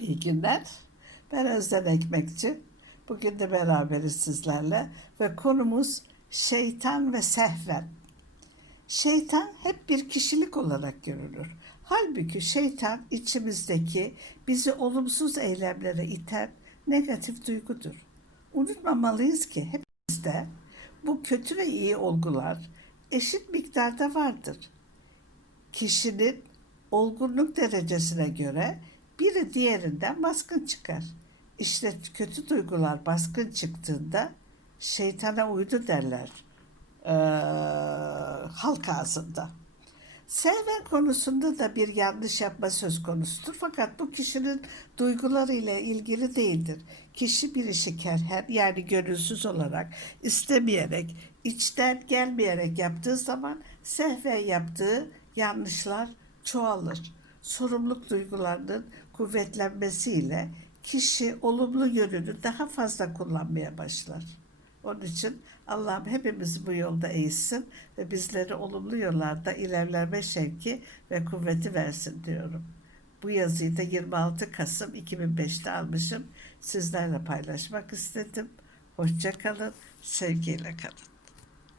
İyi günler. Ben Özden Ekmekçi. Bugün de beraberiz sizlerle ve konumuz şeytan ve sehven. Şeytan hep bir kişilik olarak görülür. Halbuki şeytan içimizdeki bizi olumsuz eylemlere iten negatif duygudur. Unutmamalıyız ki hepimizde bu kötü ve iyi olgular eşit miktarda vardır kişinin olgunluk derecesine göre biri diğerinden baskın çıkar. İşte kötü duygular baskın çıktığında şeytana uydu derler ee, halk ağzında. Sevme konusunda da bir yanlış yapma söz konusudur. Fakat bu kişinin duygularıyla ilgili değildir. Kişi bir işi kerhen yani gönülsüz olarak, istemeyerek, içten gelmeyerek yaptığı zaman sehven yaptığı yanlışlar çoğalır. Sorumluluk duygularının kuvvetlenmesiyle kişi olumlu yönünü daha fazla kullanmaya başlar. Onun için Allah'ım hepimizi bu yolda eğitsin ve bizleri olumlu yollarda ilerleme şevki ve kuvveti versin diyorum. Bu yazıyı da 26 Kasım 2005'te almışım. Sizlerle paylaşmak istedim. Hoşça kalın, sevgiyle kalın.